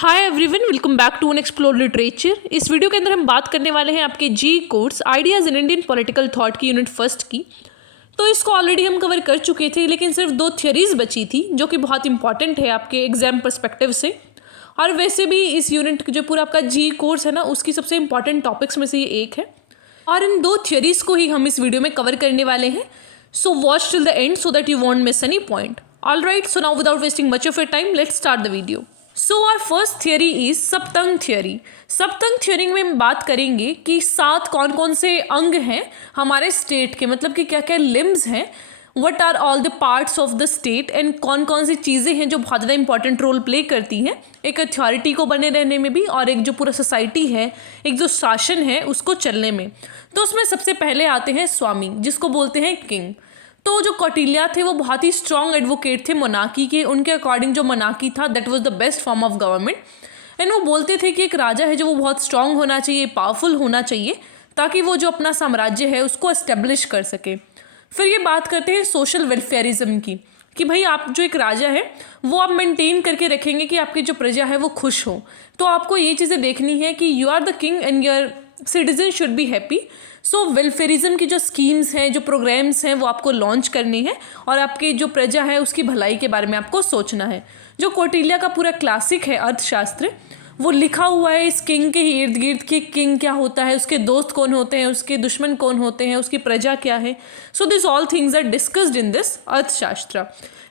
Hi everyone, welcome back to an explore literature. इस video के अंदर हम बात करने वाले हैं आपके G course ideas in Indian political thought की यूनिट फर्स्ट की। तो इसको ऑलरेडी हम कवर कर चुके थे, लेकिन सिर्फ 2 थियरीज बची थी जो कि बहुत इंपॉर्टेंट है आपके एग्जाम पर्सपेक्टिव से। और वैसे भी इस यूनिट जो पूरा आपका जी कोर्स है ना, उसकी सबसे इंपॉर्टेंट टॉपिक्स में से ये एक है और इन 2 थियरीज को ही हम इस वीडियो में कवर करने वाले हैं। So watch till the end so that you won't miss any point. All right, so now without wasting much of your time let's start the video. So our first theory is Saptang theory. Saptang theory में हम बात करेंगे कि 7 कौन कौन से अंग हैं हमारे स्टेट के, मतलब कि क्या क्या लिम्स हैं, what are all the parts of the state and कौन कौन सी चीज़ें हैं जो बहुत ज़्यादा इंपॉर्टेंट रोल प्ले करती हैं एक अथॉरिटी को बने रहने में भी और एक जो पूरा सोसाइटी है, एक जो शासन है उसको चलने में। तो उसमें सबसे पहले आते हैं स्वामी, जिसको बोलते हैं किंग। तो जो कौटिल्य थे वो बहुत ही स्ट्रॉन्ग एडवोकेट थे मोनार्की के। उनके अकॉर्डिंग जो मोनार्की था that was the best form of government. And वो बोलते थे कि एक राजा है जो वो बहुत स्ट्रॉन्ग होना चाहिए, पावरफुल होना चाहिए, ताकि वो जो अपना साम्राज्य है उसको एस्टेब्लिश कर सके। फिर ये बात करते हैं सोशल वेलफेयरिज्म की, कि भाई आप जो एक राजा है वो आप मेंटेन करके रखेंगे कि आपकी जो प्रजा है वो खुश हो। तो आपको ये चीज़ें देखनी है कि you are the king and your citizen should be happy. So welfarism की जो स्कीम्स हैं, जो प्रोग्राम्स हैं, वो आपको लॉन्च करनी है और आपकी जो प्रजा है उसकी भलाई के बारे में आपको सोचना है। जो कौटिल्य का पूरा क्लासिक है अर्थशास्त्र, वो लिखा हुआ है इस किंग के ही इर्द गिर्द कि किंग क्या होता है, उसके दोस्त कौन होते हैं, उसके दुश्मन कौन होते हैं, उसकी प्रजा क्या है। So this all things are discussed in this Arthashastra.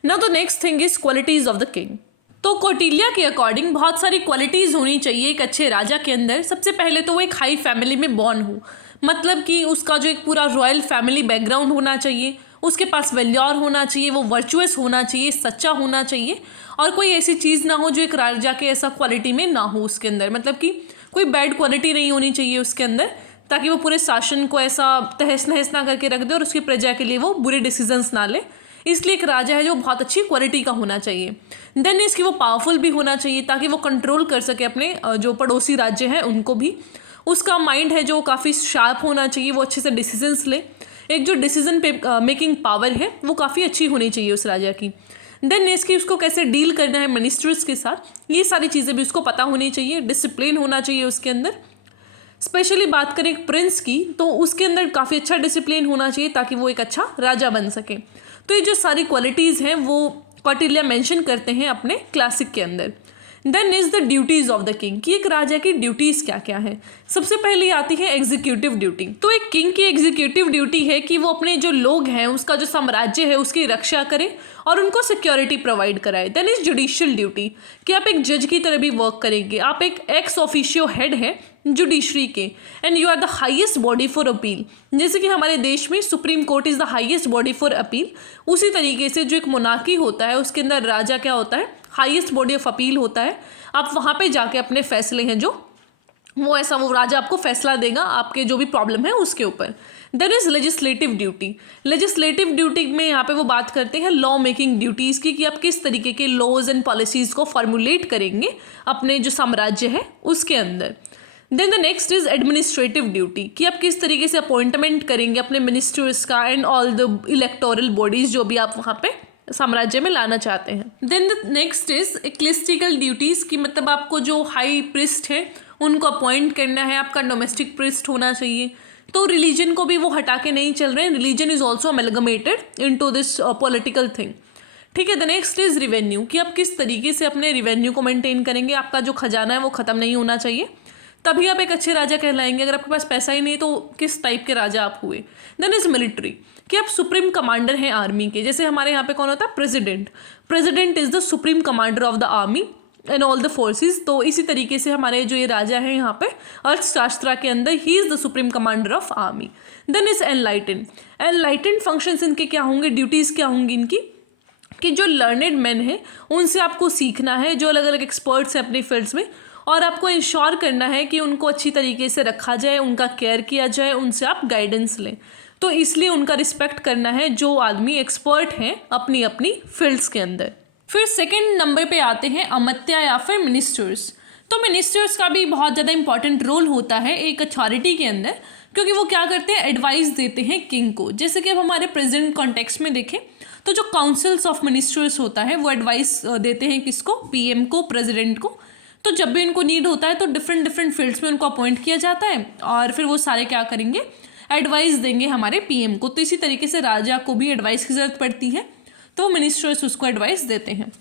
Now the next thing is qualities of the king. तो कौटिल्य के अकॉर्डिंग बहुत सारी क्वालिटीज़ होनी चाहिए एक अच्छे राजा के अंदर। सबसे पहले तो वो एक हाई फैमिली में बॉर्न हो, मतलब कि उसका जो एक पूरा रॉयल फैमिली बैकग्राउंड होना चाहिए, उसके पास वैल्योर होना चाहिए, वो वर्चुअस होना चाहिए, सच्चा होना चाहिए और कोई ऐसी चीज़ ना हो जो एक राजा के ऐसा क्वालिटी में ना हो उसके अंदर, मतलब कि कोई बैड क्वालिटी नहीं होनी चाहिए उसके अंदर, ताकि वो पूरे शासन को ऐसा तहस नहस ना करके रख दे और उसकी प्रजा के लिए वो बुरे डिसीजंस ना ले। इसलिए एक राजा है जो बहुत अच्छी क्वालिटी का होना चाहिए। देन इसकी वो पावरफुल भी होना चाहिए ताकि वो कंट्रोल कर सके अपने जो पड़ोसी राज्य हैं उनको भी। उसका माइंड है जो काफ़ी शार्प होना चाहिए, वो अच्छे से डिसीजंस ले। एक जो डिसीजन मेकिंग पावर है वो काफ़ी अच्छी होनी चाहिए उस राजा की। देन इसकी उसको कैसे डील करना है मिनिस्टर्स के साथ, ये सारी चीज़ें भी उसको पता होनी चाहिए। डिसिप्लिन होना चाहिए उसके अंदर। स्पेशली बात करें एक प्रिंस की, तो उसके अंदर काफ़ी अच्छा डिसिप्लिन होना चाहिए ताकि वो एक अच्छा राजा बन सके। तो ये जो सारी क्वालिटीज़ हैं वो कौटिल्य मेंशन करते हैं अपने क्लासिक के अंदर। Then is the duties of the king, कि एक राजा की ड्यूटीज़ क्या क्या है। सबसे पहले आती है एग्जीक्यूटिव ड्यूटी। तो एक किंग की एग्जीक्यूटिव ड्यूटी है कि वो अपने जो लोग हैं, उसका जो साम्राज्य है उसकी रक्षा करे और उनको सिक्योरिटी प्रोवाइड कराए। देन इज जुडिशियल ड्यूटी, कि आप एक जज की तरह भी वर्क करेंगे। आप एक एक्स ऑफिशियो हेड है जुडिशरी के and you are the highest body for appeal. जैसे कि हमारे देश में supreme court is the highest body for appeal, उसी तरीके से जो एक मोनार्की होता है उसके अंदर राजा क्या होता है, हाईएस्ट बॉडी ऑफ अपील होता है। आप वहाँ पे जाके अपने फैसले हैं जो वो राजा आपको फैसला देगा आपके जो भी प्रॉब्लम है उसके ऊपर। There is legislative duty. Legislative duty में यहाँ पे वो बात करते हैं लॉ मेकिंग ड्यूटीज़ की, कि आप किस तरीके के लॉज एंड पॉलिसीज़ को फॉर्मुलेट करेंगे अपने जो साम्राज्य है उसके अंदर। Then the next is administrative duty, कि आप किस तरीके से अपॉइंटमेंट करेंगे अपने मिनिस्टर्स का and all the electoral bodies जो भी आप वहाँ पे साम्राज्य में लाना चाहते हैं। Then the next is ecclesiastical duties, की मतलब आपको जो हाई प्रिस्ट है उनको अपॉइंट करना है, आपका डोमेस्टिक प्रिस्ट होना चाहिए। तो रिलीजन को भी वो हटा के नहीं चल रहे हैं, religion is also amalgamated into this political thing. ठीक है। द नेक्स्ट इज रिवेन्यू, कि आप किस तरीके से अपने रिवेन्यू को मेंटेन करेंगे। आपका जो खजाना है वो ख़त्म नहीं होना चाहिए, तभी आप एक अच्छे राजा कहलाएंगे। अगर आपके पास पैसा ही नहीं तो किस टाइप के राजा आप हुए। देन इज मिलिट्री, कि आप सुप्रीम कमांडर हैं आर्मी के। जैसे हमारे यहाँ पे कौन होता है, president. President is the supreme commander of the army and all the forces. तो इसी तरीके से हमारे जो ये राजा है यहाँ पे अर्थशास्त्र के अंदर, he is the supreme commander of army. Then is enlightened. Enlightened functions इनके क्या होंगे, ड्यूटीज़ क्या होंगी इनकी, कि जो लर्नेड मैन है उनसे आपको सीखना है, जो अलग अलग एक्सपर्ट्स हैं अपनी फील्ड्स में, और आपको इंश्योर करना है कि उनको अच्छी तरीके से रखा जाए, उनका केयर किया जाए, उनसे आप गाइडेंस लें। तो इसलिए उनका रिस्पेक्ट करना है जो आदमी एक्सपर्ट हैं अपनी अपनी फील्ड्स के अंदर। फिर सेकंड नंबर पे आते हैं अमात्य या फिर मिनिस्टर्स। तो मिनिस्टर्स का भी बहुत ज़्यादा इंपॉर्टेंट रोल होता है एक अथॉरिटी के अंदर, क्योंकि वो क्या करते हैं, एडवाइस देते हैं किंग को। जैसे कि अब हमारे प्रेजेंट कॉन्टेक्स्ट में देखें तो जो काउंसिल्स ऑफ मिनिस्टर्स होता है वो एडवाइस देते हैं किसको, पीएम को, प्रेसिडेंट को। तो जब भी उनको नीड होता है तो डिफरेंट डिफरेंट फील्ड्स में उनको अपॉइंट किया जाता है और फिर वो सारे क्या करेंगे, एडवाइस देंगे हमारे पीएम को। तो इसी तरीके से राजा को भी एडवाइस की ज़रूरत पड़ती है, तो मिनिस्टर्स उसको एडवाइस देते हैं।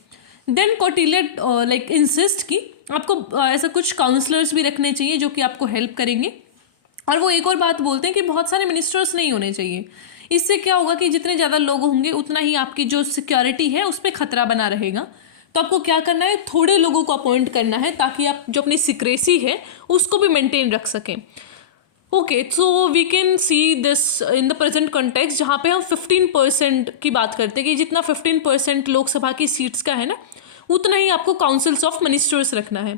देन कौटिल्य लाइक इंसिस्ट कि आपको ऐसा कुछ काउंसलर्स भी रखने चाहिए जो कि आपको हेल्प करेंगे। और वो एक और बात बोलते हैं कि बहुत सारे मिनिस्टर्स नहीं होने चाहिए। इससे क्या होगा कि जितने ज़्यादा लोग होंगे उतना ही आपकी जो सिक्योरिटी है उस पर खतरा बना रहेगा। तो आपको क्या करना है, थोड़े लोगों को अपॉइंट करना है ताकि आप जो अपनी सिक्रेसी है उसको भी मेंटेन रख सकें। Okay, so we can see this in the present context, जहाँ पे हम 15% की बात करते हैं कि जितना 15% लोकसभा की सीट्स का है ना, उतना ही आपको काउंसिल्स ऑफ मिनिस्टर्स रखना है।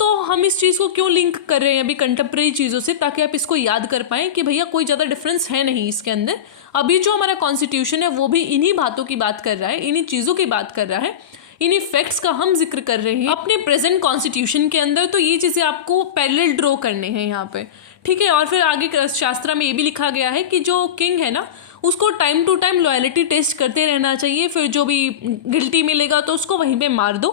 तो हम इस चीज़ को क्यों लिंक कर रहे हैं अभी कंटेम्प्रेरी चीज़ों से, ताकि आप इसको याद कर पाएँ कि भैया कोई ज़्यादा डिफरेंस है नहीं इसके अंदर। अभी जो हमारा कॉन्स्टिट्यूशन है वो भी इन्हीं बातों की बात कर रहा है, इन्हीं चीज़ों की बात कर रहा है, इन्हीं फैक्ट्स का हम जिक्र कर रहे हैं अपने प्रेजेंट कॉन्स्टिट्यूशन के अंदर। तो ये चीज़ें आपको पैरेलल ड्रॉ करने हैं यहाँ पे, ठीक है। और फिर आगे शास्त्रा में ये भी लिखा गया है कि जो किंग है ना, उसको time to time loyalty test करते रहना चाहिए। फिर जो भी गिल्टी मिलेगा तो उसको वहीं पे मार दो,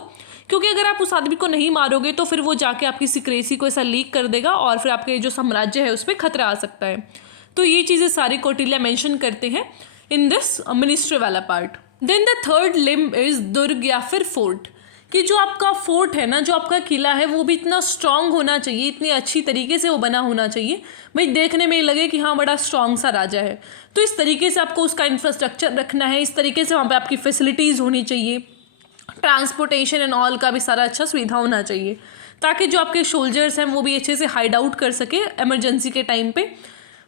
क्योंकि अगर आप उस आदमी को नहीं मारोगे तो फिर वो जाके आपकी सिक्रेसी को ऐसा लीक कर देगा और फिर आपके जो साम्राज्य है उस पर खतरा आ सकता है। तो ये चीज़ें सारी कौटिल्य मेंशन करते हैं इन दिस मिनिस्ट्री वाला part. Then the third limb is durg या फिर फोर्ट, कि जो आपका फोर्ट है ना, जो आपका किला है, वो भी इतना स्ट्रांग होना चाहिए, इतनी अच्छी तरीके से वो बना होना चाहिए, भाई देखने में लगे कि हाँ बड़ा स्ट्रांग सा राजा है। तो इस तरीके से आपको उसका इंफ्रास्ट्रक्चर रखना है, इस तरीके से वहाँ पे आपकी फैसिलिटीज़ होनी चाहिए, ट्रांसपोर्टेशन एंड ऑल का भी सारा अच्छा सुविधा होना चाहिए, ताकि जो आपके सोल्जर्स हैं वो भी अच्छे से हाइड आउट कर सके इमरजेंसी के टाइम पे।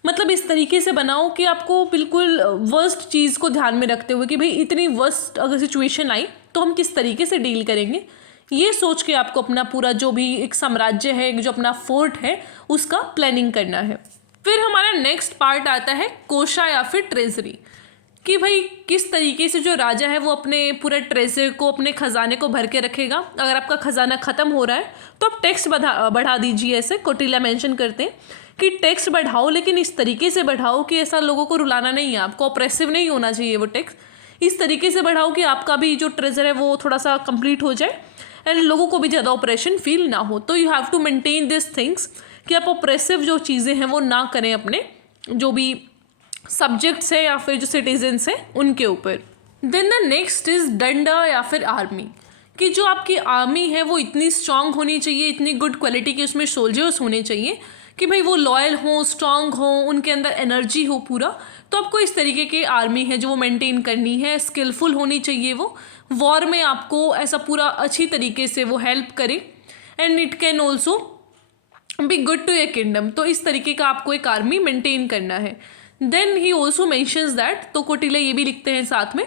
मतलब इस तरीके से बनाओ कि आपको बिल्कुल वर्स्ट चीज़ को ध्यान में रखते हुए कि भाई इतनी वर्स्ट अगर सिचुएशन आई तो हम किस तरीके से डील करेंगे, ये सोच के आपको अपना पूरा जो भी एक साम्राज्य है, जो अपना फोर्ट है, उसका प्लानिंग करना है। फिर हमारा नेक्स्ट पार्ट आता है कोषा या फिर ट्रेजरी, कि भाई किस तरीके से जो राजा है वो अपने पूरे ट्रेजर को, अपने खजाने को भर के रखेगा। अगर आपका खजाना ख़त्म हो रहा है तो आप टैक्स बढ़ा दीजिए। ऐसे कौटिल्य मेंशन करते हैं कि टैक्स बढ़ाओ, लेकिन इस तरीके से बढ़ाओ कि ऐसा लोगों को रुलाना नहीं है, आपको ऑप्रेसिव नहीं होना चाहिए वो टैक्स। इस तरीके से बढ़ाओ कि आपका भी जो ट्रेजर है वो थोड़ा सा कंप्लीट हो जाए एंड लोगों को भी ज़्यादा ऑपरेशन फील ना हो। तो you have to maintain this things कि आप ऑपरेसिव जो चीज़ें हैं वो ना करें अपने जो भी सब्जेक्ट्स है या फिर जो सिटीजन्स हैं उनके ऊपर। देन द नेक्स्ट इज डंडा या फिर आर्मी, कि जो आपकी आर्मी है वो इतनी स्ट्रांग होनी चाहिए, इतनी गुड क्वालिटी के उसमें सोल्जर्स होने चाहिए कि भाई वो लॉयल हो, स्ट्रांग हो, उनके अंदर एनर्जी हो पूरा। तो आपको इस तरीके की आर्मी है जो वो मेंटेन करनी है, स्किलफुल होनी चाहिए, वो वॉर में आपको ऐसा पूरा अच्छी तरीके से वो हेल्प करे and it can also be good to a kingdom. तो इस तरीके का आपको एक आर्मी मेंटेन करना है। Then he also mentions that, तो कौटिल्य ये भी लिखते हैं साथ में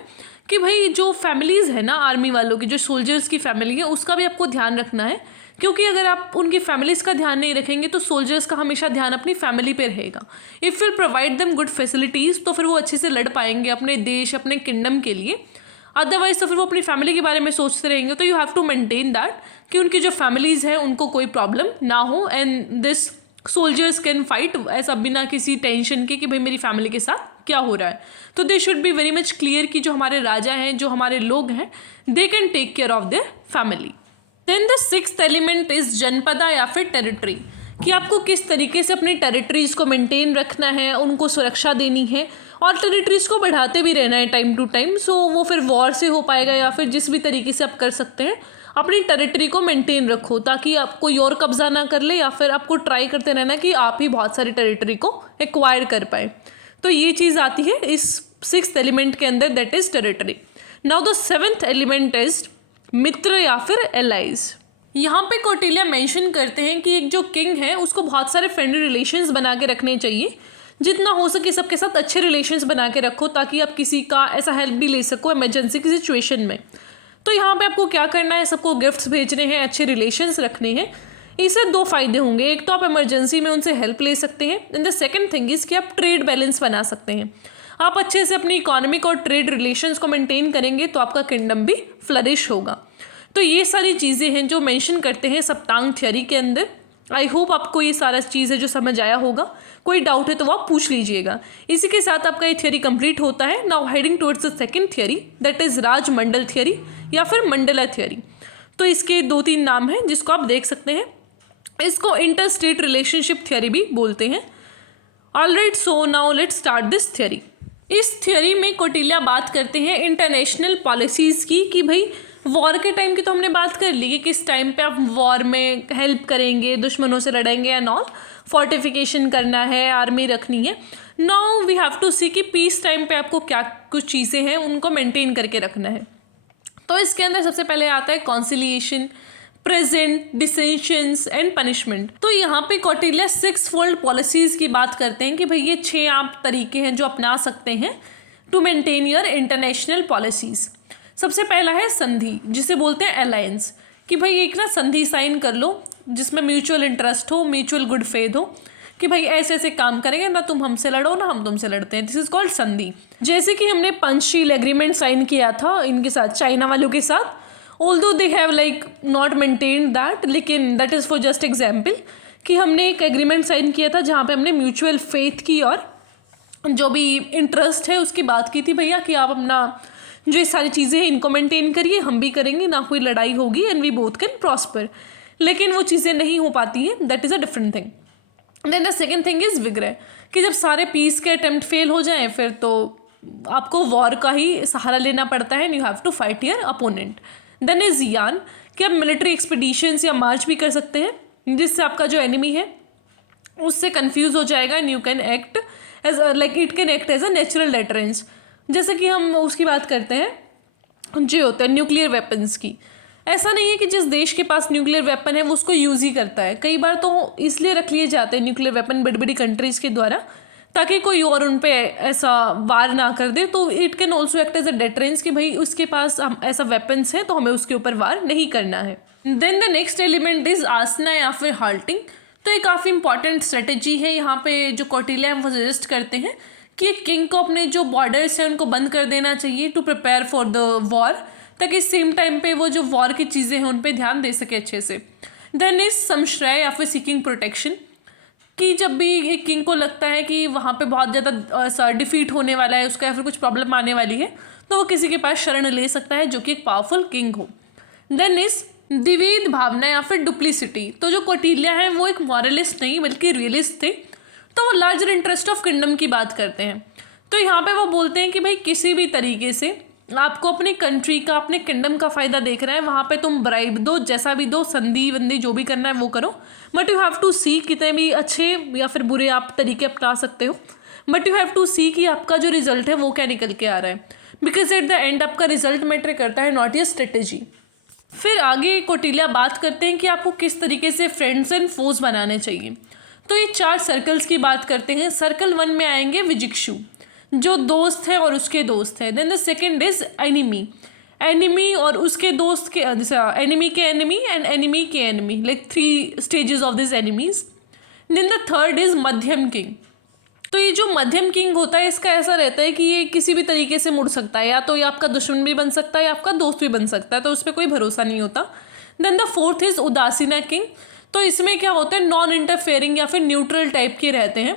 कि भाई जो फैमिलीज़ है ना आर्मी वालों की, जो सोल्जर्स की फैमिली है, उसका भी आपको ध्यान रखना है, क्योंकि अगर आप उनकी फैमिलीज़ का ध्यान नहीं रखेंगे तो सोल्जर्स का हमेशा ध्यान अपनी फैमिली पे रहेगा। If will provide them good facilities, तो फिर वो अच्छे से लड़ पाएंगे अपने देश, अपने किंगडम के लिए। अदरवाइज तो फिर वो अपनी फैमिली के बारे में सोचते रहेंगे। तो you have to maintain that कि उनकी जो फैमिलीज़ हैं उनको कोई प्रॉब्लम ना हो and this soldiers can fight ऐसा बिना किसी टेंशन के कि भाई मेरी फैमिली के साथ क्या हो रहा है। तो they should be very much clear कि जो हमारे राजा हैं, जो हमारे लोग हैं, they can take care of their family. Then the sixth element is Janapada या फिर टेरिटरी, कि आपको किस तरीके से अपनी टेरिटरीज़ को मेंटेन रखना है, उनको सुरक्षा देनी है और टेरिटरीज़ को बढ़ाते भी रहना है टाइम टू टाइम। सो वो फिर वॉर से हो पाएगा या फिर जिस भी तरीके से आप कर सकते हैं, अपनी टेरिटरी को मेंटेन रखो ताकि आप कोई और कब्जा ना कर ले, या फिर आपको ट्राई करते रहना कि आप ही बहुत सारी टेरिटरी को एक्वायर कर पाए। तो ये चीज़ आती है इस सिक्स्थ एलिमेंट के अंदर, that is territory. Now the seventh element is Mitra या फिर एलाइज। यहाँ पे कौटिल्य मेंशन करते हैं कि एक जो किंग है उसको बहुत सारे फ्रेंडली रिलेशंस बना के रखने चाहिए, जितना हो सके सबके साथ अच्छे रिलेशंस बना के रखो ताकि आप किसी का ऐसा हेल्प भी ले सको इमरजेंसी की सिचुएशन में। तो यहाँ पे आपको क्या करना है, सबको गिफ्ट्स भेजने हैं, अच्छे रिलेशंस रखने हैं। इससे दो फायदे होंगे, एक तो आप इमरजेंसी में उनसे हेल्प ले सकते हैं and the second thing is कि आप ट्रेड बैलेंस बना सकते हैं। आप अच्छे से अपनी इकोनॉमिक और ट्रेड रिलेशंस को मेंटेन करेंगे तो आपका किंगडम भी फ्लरिश होगा। तो ये सारी चीज़ें हैं जो मेंशन करते हैं सप्तांग थ्योरी के अंदर। आई होप आपको ये सारा चीज़ है जो समझ आया होगा। कोई डाउट है तो वो आप पूछ लीजिएगा। इसी के साथ आपका ये थ्योरी कंप्लीट होता है। Now heading towards the second theory, that is Rajmandal theory या फिर मंडला थ्योरी। तो इसके 2-3 नाम हैं जिसको आप देख सकते हैं। इसको इंटर स्टेट रिलेशनशिप थ्योरी भी बोलते हैं। Alright, so now let's start this theory. इस थ्योरी में कौटिल्य बात करते हैं इंटरनेशनल पॉलिसीज़ की, कि भाई वॉर के टाइम की तो हमने बात कर ली कि किस टाइम पे आप वॉर में हेल्प करेंगे, दुश्मनों से लड़ेंगे एंड ऑल, फोर्टिफिकेशन करना है, आर्मी रखनी है। नाउ वी हैव टू सी कि पीस टाइम पे आपको क्या कुछ चीज़ें हैं उनको मेंटेन करके रखना है। तो इसके अंदर सबसे पहले आता है कॉन्सिलिएशन, प्रेजेंट, डिसेंशंस एंड पनिशमेंट। तो यहाँ पे कौटिल्य 6 फोल्ड पॉलिसीज़ की बात करते हैं कि भाई ये 6 आप तरीके हैं जो अपना सकते हैं to maintain your international policies. सबसे पहला है संधि, जिसे बोलते हैं अलायंस, कि भाई एक ना संधि साइन कर लो जिसमें म्यूचुअल इंटरेस्ट हो, म्यूचुअल गुड फेथ हो, कि भाई ऐसे ऐसे काम करेंगे, ना तुम हमसे लड़ो ना हम तुमसे लड़ते हैं। दिस इज कॉल्ड संधि। जैसे कि हमने पंचशील एग्रीमेंट साइन किया था इनके साथ, चाइना वालों के साथ, although they have like not maintained that, लेकिन that is for just example कि हमने एक एग्रीमेंट साइन किया था जहाँ पे हमने म्यूचुअल फेथ की और जो भी इंटरेस्ट है उसकी बात की थी, भैया कि आप अपना जो ये सारी चीज़ें हैं इनको मेंटेन करिए, हम भी करेंगे, ना कोई लड़ाई होगी and we both can prosper. लेकिन वो चीज़ें नहीं हो पाती हैं, that is a different thing. Then the second thing is vigraha, कि जब सारे पीस के अटेम्प्ट फेल हो जाएं फिर तो आपको वॉर का ही सहारा लेना पड़ता है and you have to fight your opponent. Then is yana, कि आप मिलिट्री एक्सपीडिशंस या मार्च भी कर सकते हैं जिससे आपका जो एनिमी है उससे कंफ्यूज हो जाएगा and you can act as like it can act as a natural deterrence. जैसे कि हम उसकी बात करते हैं जो होता है न्यूक्लियर वेपन्स की। ऐसा नहीं है कि जिस देश के पास न्यूक्लियर वेपन है वो उसको यूज़ ही करता है, कई बार तो इसलिए रख लिए जाते हैं न्यूक्लियर वेपन बड़ी बड़ी कंट्रीज़ के द्वारा ताकि कोई और उन पे ऐसा वार ना कर दे। तो it can also act as a deterrence कि भाई उसके पास हम ऐसा वेपन्स है तो हमें उसके ऊपर वार नहीं करना है। Then the next element is asana या फिर हाल्टिंग। तो ये काफ़ी इंपॉर्टेंट स्ट्रेटेजी है यहाँ पे जो कौटिल्य वो सजेस्ट करते हैं कि एक किंग को अपने जो बॉर्डर्स हैं उनको बंद कर देना चाहिए to prepare for the war, ताकि सेम टाइम पे वो जो वॉर की चीज़ें हैं उन पे ध्यान दे सके अच्छे से। देन इज संश्रय या फिर सीकिंग प्रोटेक्शन, कि जब भी एक किंग को लगता है कि वहाँ पे बहुत ज़्यादा डिफीट होने वाला है उसका या फिर कुछ प्रॉब्लम आने वाली है तो वो किसी के पास शरण ले सकता है जो कि एक पावरफुल किंग हो। देन इज द्विवेद भावना या फिर डुप्लिसिटी। तो जो कौटिल्य है वो एक मॉरलिस्ट नहीं बल्कि रियलिस्ट थे, तो वो लार्जर इंटरेस्ट ऑफ किंगडम की बात करते हैं। तो यहाँ पे वो बोलते हैं कि भाई किसी भी तरीके से आपको अपनी कंट्री का, अपने किंगडम का फ़ायदा देख रहा है, वहाँ पे तुम ब्राइब दो, जैसा भी दो, संधि वंदी जो भी करना है वो करो, बट यू हैव टू सी, कितने भी अच्छे या फिर बुरे आप तरीके अपना सकते हो, बट यू हैव टू सी कि आपका जो रिजल्ट है वो क्या निकल के आ रहा है, बिकॉज एट द एंड आपका रिजल्ट मैटर करता है, नॉट योर स्ट्रेटेजी। फिर आगे कौटिल्य बात करते हैं कि आपको किस तरीके से फ्रेंड्स एंड फोज बनाने चाहिए। तो ये 4 सर्कल्स की बात करते हैं। सर्कल 1 में आएंगे विजिक्षु, जो दोस्त है और उसके दोस्त है। Then the second is enemy, enemy और उसके दोस्त के, एनिमी के एनिमी एंड एनिमी के enemy, like 3 stages of this enemies. Then the third is madhyam king. तो ये जो मध्यम किंग होता है इसका ऐसा रहता है कि ये किसी भी तरीके से मुड़ सकता है, या तो ये आपका दुश्मन भी बन सकता है या आपका दोस्त भी बन सकता है, तो उस पर कोई भरोसा नहीं होता। Then the fourth is Udasina king. तो इसमें क्या होता है, नॉन इंटरफेयरिंग या फिर न्यूट्रल टाइप के रहते हैं,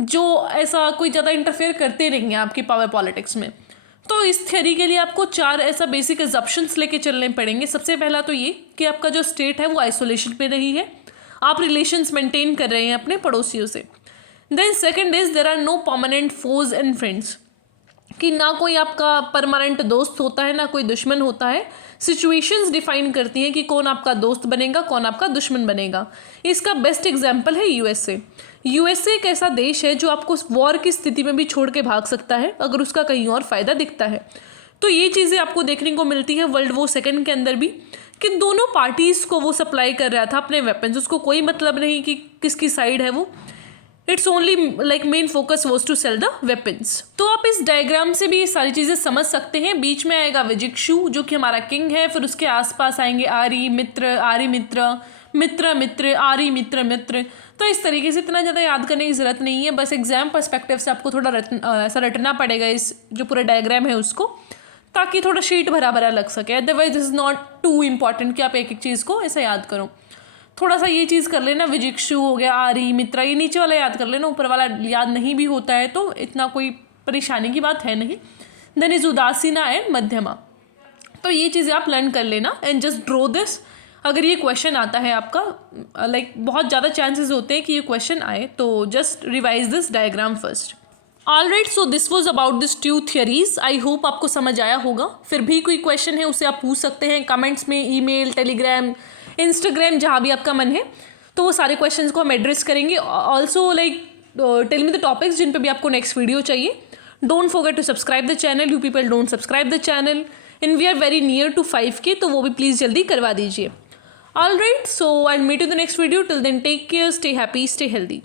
जो ऐसा कोई ज़्यादा इंटरफेयर करते नहीं हैं आपकी पावर पॉलिटिक्स में। तो इस थ्योरी के लिए आपको 4 ऐसा बेसिक एजम्पशंस लेके चलने पड़ेंगे। सबसे पहला तो ये कि आपका जो स्टेट है वो आइसोलेशन में रही है, आप रिलेशंस मेंटेन कर रहे हैं अपने पड़ोसियों से। Then second is there are no permanent foes and friends, कि ना कोई आपका परमानेंट दोस्त होता है ना कोई दुश्मन होता है। सिचुएशंस डिफाइन करती हैं कि कौन आपका दोस्त बनेगा कौन आपका दुश्मन बनेगा। इसका बेस्ट एग्जांपल है यूएसए। यूएसए एक ऐसा देश है जो आपको वॉर की स्थिति में भी छोड़ के भाग सकता है अगर उसका कहीं और फ़ायदा दिखता है। तो ये चीज़ें आपको देखने को मिलती है वर्ल्ड वॉर सेकेंड के अंदर भी, कि दोनों पार्टीज़ को वो सप्लाई कर रहा था अपने वेपन्स, उसको कोई मतलब नहीं कि किसकी साइड है वो, it's only like main focus was to sell the weapons. तो आप इस डायग्राम से भी ये सारी चीज़ें समझ सकते हैं। बीच में आएगा विजिक्षु जो कि हमारा किंग है, फिर उसके आसपास आएंगे आरी मित्र, आरी मित्र, मित्र मित्र, आरी मित्र मित्र। तो इस तरीके से इतना ज़्यादा याद करने की ज़रूरत नहीं है, बस एग्जाम पर्सपेक्टिव से आपको थोड़ा ऐसा रटना पड़ेगा इस जो पूरा डायग्राम है उसको, ताकि थोड़ा शीट भरा भरा लग सके। Otherwise this is not too important कि आप एक एक चीज़ को ऐसा याद करो। थोड़ा सा ये चीज़ कर लेना, विजिक्षु हो गया, आरी मित्रा, ये नीचे वाला याद कर लेना, ऊपर वाला याद नहीं भी होता है तो इतना कोई परेशानी की बात है नहीं। देन इज उदासीना एंड मध्यमा। तो ये चीज़ें आप लर्न कर लेना एंड जस्ट ड्रॉ दिस। अगर ये क्वेश्चन आता है आपका, लाइक बहुत ज़्यादा चांसेस होते हैं कि ये क्वेश्चन आए, तो just revise this diagram first. Alright, so this was about this 2 theories. I hope आपको समझ आया होगा। फिर भी कोई क्वेश्चन है उसे आप पूछ सकते हैं कमेंट्स में, ईमेल, टेलीग्राम, इंस्टाग्राम, जहाँ भी आपका मन है। तो वो सारे क्वेश्चंस को हम एड्रेस करेंगे। Also like tell me the topics जिन पे भी आपको नेक्स्ट वीडियो चाहिए। Don't forget to subscribe the channel. You people don't subscribe the channel and we are very near to 5K, तो वो भी प्लीज़ जल्दी करवा दीजिए। Alright, so I will meet you the next video. Till then take care, stay happy, stay healthy.